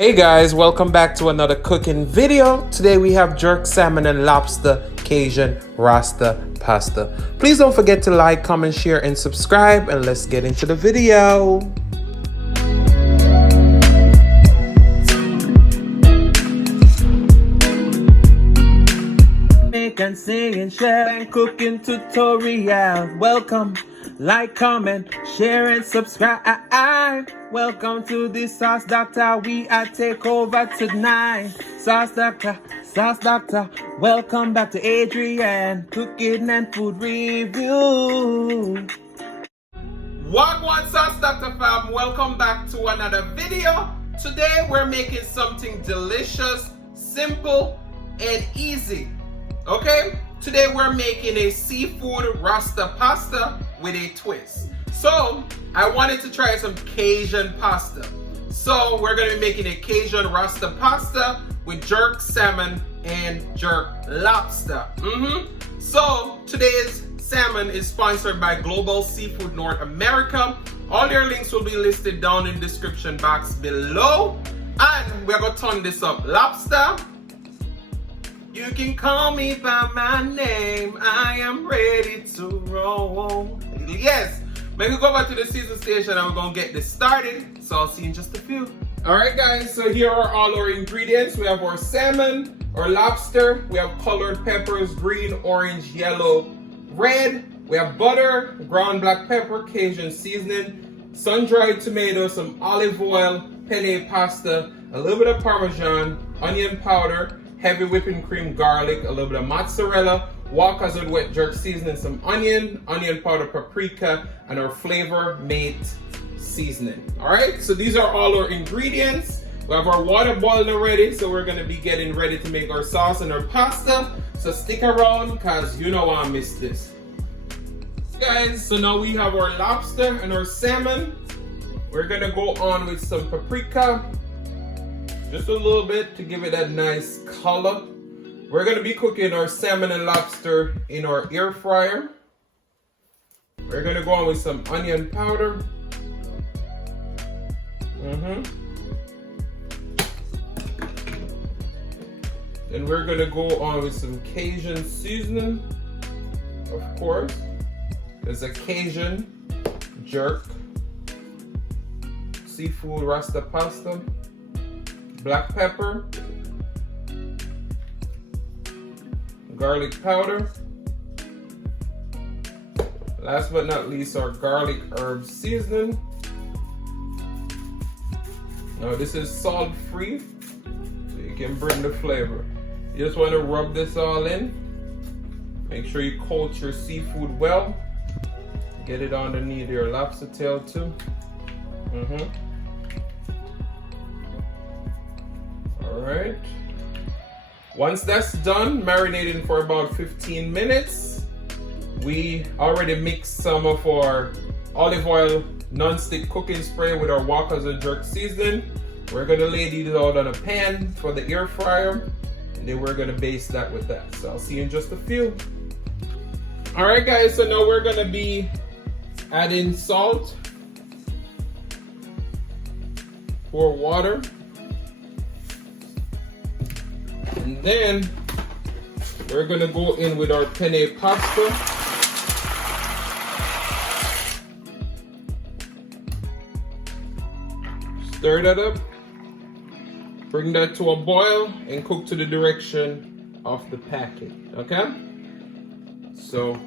Hey guys, welcome back to another cooking video. Today we have jerk salmon and lobster Cajun Rasta pasta. Please don't forget to like, comment, share, and subscribe, and let's get into the video. Make and sing and share and cooking tutorial. Welcome, like, comment, share, and subscribe. Welcome to the Sauce Doctor. We are take over tonight. Sauce Doctor, Sauce Doctor. Welcome back to Adrian, cooking and food review. Wagwan Sauce Doctor fam, welcome back to another video. Today we're making something delicious, simple, and easy. Okay, today we're making a seafood Rasta pasta with a twist. So I wanted to try some Cajun pasta. So we're gonna be making a Cajun Rasta pasta with jerk salmon and jerk lobster. So today's salmon is sponsored by Global Seafood North America. All their links will be listed down in the description box below. And we're gonna turn this up. Lobster, you can call me by my name. I am ready to roll. Yes, maybe go back to the season station and we're gonna get this started. So I'll see you in just a few. All right guys, so here are all our ingredients. We have our salmon, our lobster. We have colored peppers, green, orange, yellow, red. We have butter, ground black pepper, Cajun seasoning, sun-dried tomatoes, some olive oil, penne pasta, a little bit of Parmesan, onion powder, heavy whipping cream, garlic, a little bit of mozzarella, walkerswood wet jerk seasoning, some onion powder, paprika, and our flavor mate seasoning. All right, so these are all our ingredients. We have our water boiling already, so we're gonna be getting ready to make our sauce and our pasta. So stick around, cause you don't wanna miss this. Guys, so now we have our lobster and our salmon. We're gonna go on with some paprika, just a little bit to give it that nice color. We're gonna be cooking our salmon and lobster in our air fryer. We're gonna go on with some onion powder. Then we're gonna go on with some Cajun seasoning, of course. There's a Cajun jerk seafood Rasta pasta. Black pepper, garlic powder, last but not least our garlic herb seasoning. Now this is salt free, so you can bring the flavor. You just want to rub this all in. Make sure you coat your seafood well. Get it underneath your lobster tail too. Alright, once that's done, marinating for about 15 minutes, we already mixed some of our olive oil non-stick cooking spray with our walkerswood jerk seasoning. We're gonna lay these out on a pan for the air fryer, and then we're gonna baste that with that. So I'll see you in just a few. Alright guys, so now we're gonna be adding salt, pour water, and then we're gonna go in with our penne pasta. Stir that up, bring that to a boil, and cook to the direction of the packet, okay? So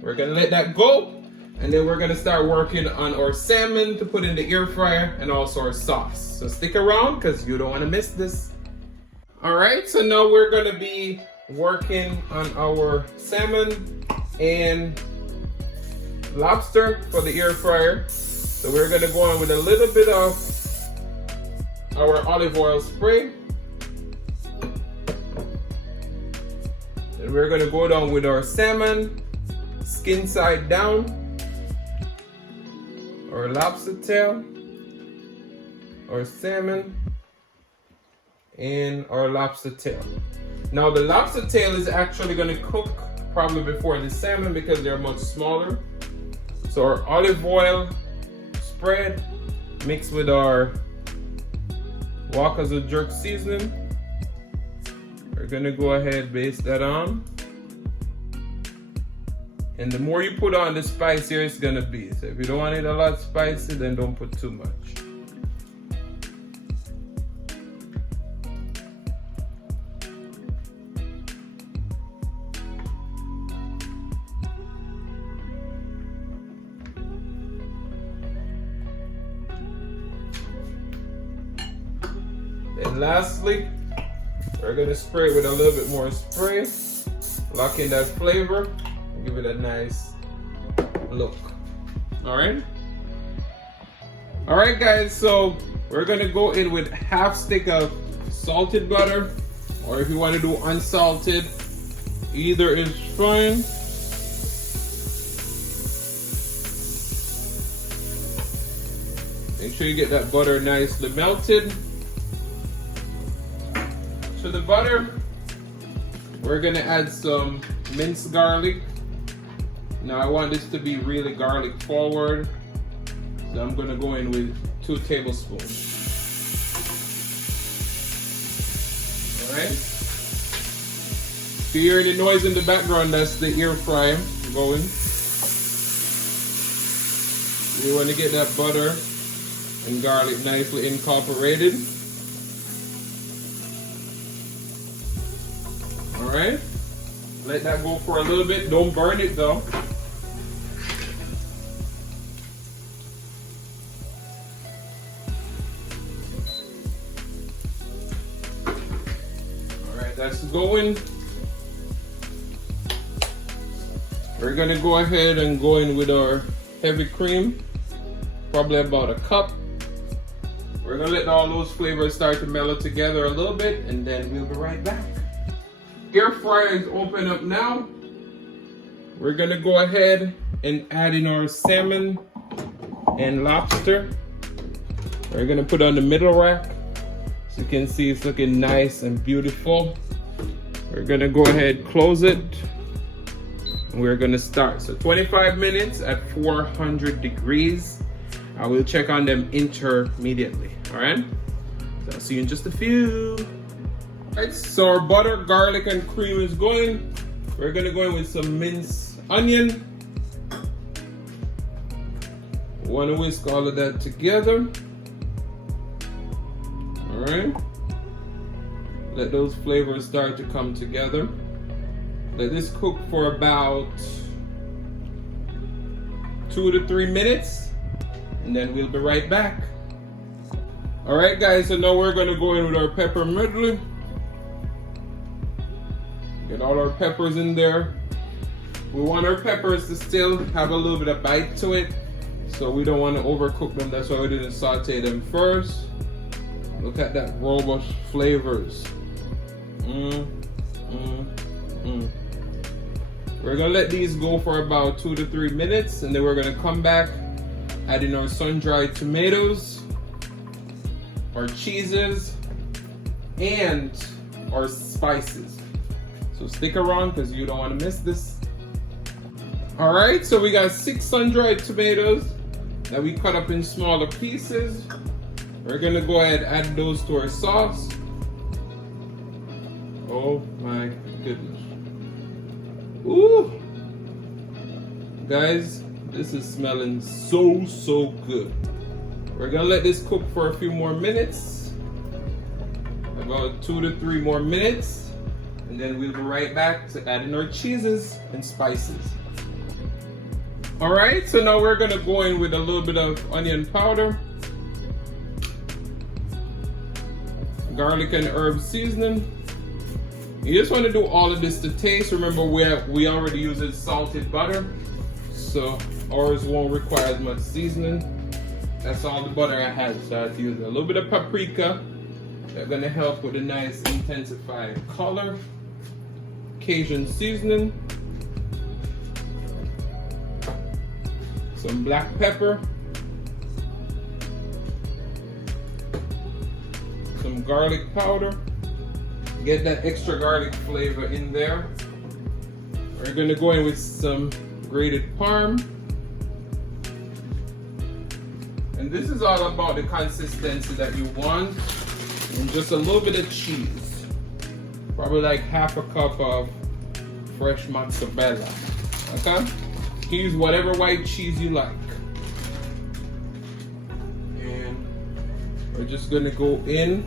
we're gonna let that go, and then we're gonna start working on our salmon to put in the air fryer and also our sauce. So stick around, because you don't wanna miss this. All right, so now we're gonna be working on our salmon and lobster for the air fryer. So we're gonna go on with a little bit of our olive oil spray. And we're gonna go down with our salmon, skin side down, our lobster tail, our salmon, and our lobster tail. Now the lobster tail is actually going to cook probably before the salmon because they're much smaller. So our olive oil spread mixed with our walkerswood jerk seasoning. We're gonna go ahead, base that on. And the more you put on, the spicier it's gonna be. So if you don't want it a lot spicy, then don't put too much. And lastly, we're gonna spray it with a little bit more spray, lock in that flavor, and give it a nice look. All right, guys. So we're gonna go in with half stick of salted butter, or if you want to do unsalted, either is fine. Make sure you get that butter nicely melted. To the butter, we're gonna add some minced garlic. Now I want this to be really garlic forward, so I'm gonna go in with 2 tablespoons. All right. If you hear any noise in the background, that's the air fryer going. You want to get that butter and garlic nicely incorporated. Alright, let that go for a little bit. Don't burn it though. Alright, that's going. We're gonna go ahead and go in with our heavy cream, probably about a cup. We're gonna let all those flavors start to mellow together a little bit, and then we'll be right back. Air fryer is open up now. We're gonna go ahead and add in our salmon and lobster. We're gonna put on the middle rack. So you can see it's looking nice and beautiful. We're gonna go ahead, close it. And we're gonna start. So 25 minutes at 400 degrees. I will check on them intermediately, all right? So I'll see you in just a few. Right, so our butter, garlic, and cream is going. We're gonna go in with some minced onion. Wanna whisk all of that together. All right. Let those flavors start to come together. Let this cook for about 2 to 3 minutes, and then we'll be right back. All right, guys, so now we're gonna go in with our pepper medley. Get all our peppers in there. We want our peppers to still have a little bit of bite to it, so we don't want to overcook them. That's why we didn't saute them first. Look at that robust flavors. We're gonna let these go for about 2 to 3 minutes, and then we're gonna come back, add in our sun-dried tomatoes, our cheeses, and our spices. So stick around because you don't want to miss this. All right, so we got 6 sun-dried tomatoes that we cut up in smaller pieces. We're gonna go ahead and add those to our sauce. Oh my goodness. Ooh. Guys, this is smelling so good. We're gonna let this cook for a few more minutes. About 2 to 3 more minutes. And then we'll be right back to add in our cheeses and spices. All right, so now we're gonna go in with a little bit of onion powder, garlic and herb seasoning. You just want to do all of this to taste. Remember, we already used salted butter, so ours won't require as much seasoning. That's all the butter I had, so I had to use a little bit of paprika. They're gonna help with a nice intensified color. Cajun seasoning, some black pepper, some garlic powder. Get that extra garlic flavor in there. We're gonna go in with some grated parm. And this is all about the consistency that you want. And just a little bit of cheese. Probably like half a cup of fresh mozzarella. Okay? You can use whatever white cheese you like. And we're just gonna go in,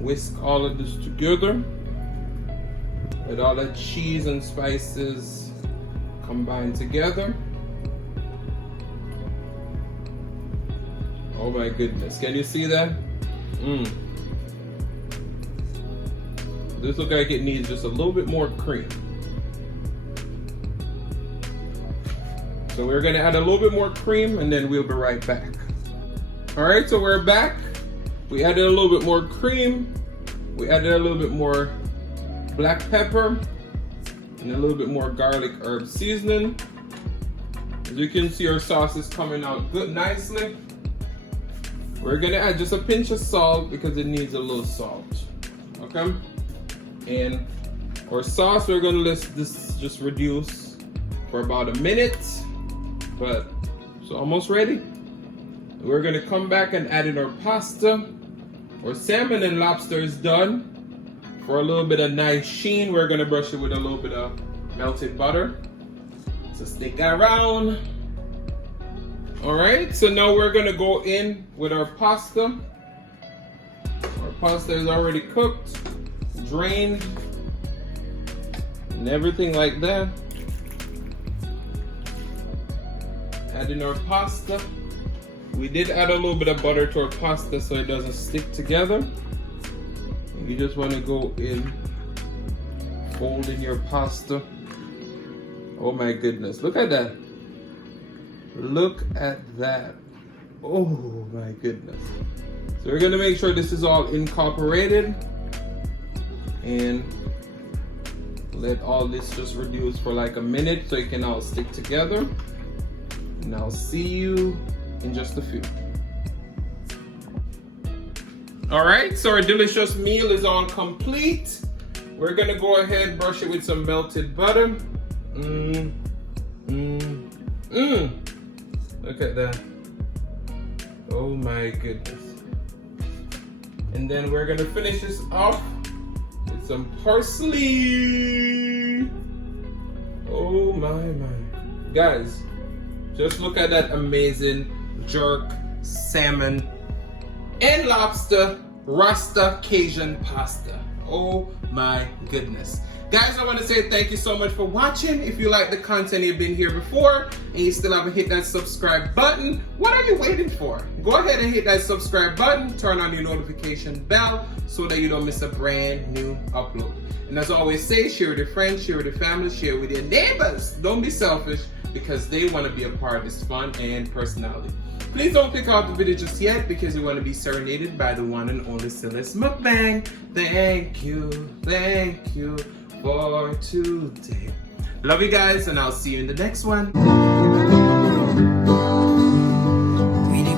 whisk all of this together. Let all that cheese and spices combine together. Oh my goodness, can you see that? This looks like it needs just a little bit more cream. So we're gonna add a little bit more cream and then we'll be right back. All right, so we're back. We added a little bit more cream. We added a little bit more black pepper and a little bit more garlic herb seasoning. As you can see, our sauce is coming out good, nicely. We're gonna add just a pinch of salt because it needs a little salt, okay? And our sauce, we're gonna let this just reduce for about a minute, but it's almost ready. We're gonna come back and add in our pasta. Our salmon and lobster is done. For a little bit of nice sheen, we're gonna brush it with a little bit of melted butter. So stick around. All right, so now we're gonna go in with our pasta. Our pasta is already cooked, drained, and everything like that. Add in our pasta. We did add a little bit of butter to our pasta so it doesn't stick together. You just want to go in, fold in your pasta. Oh my goodness, look at that. Look at that. Oh my goodness. So we're gonna make sure this is all incorporated and let all this just reduce for like a minute so it can all stick together. And I'll see you in just a few. All right, so our delicious meal is all complete. We're gonna go ahead and brush it with some melted butter. Look at that. Oh my goodness. And then we're gonna finish this off with some parsley. Oh my. Guys, just look at that amazing jerk salmon and lobster Rasta Cajun pasta. Oh my goodness. Guys, I want to say thank you so much for watching. If you like the content, you've been here before and you still haven't hit that subscribe button, what are you waiting for? Go ahead and hit that subscribe button, turn on your notification bell so that you don't miss a brand new upload. And as I always say, share with your friends, share with your family, share with your neighbors. Don't be selfish because they want to be a part of this fun and personality. Please don't click off the video just yet because we want to be serenaded by the one and only Celeste Mukbang. Thank you for today. Love you guys and I'll see you in the next one. Really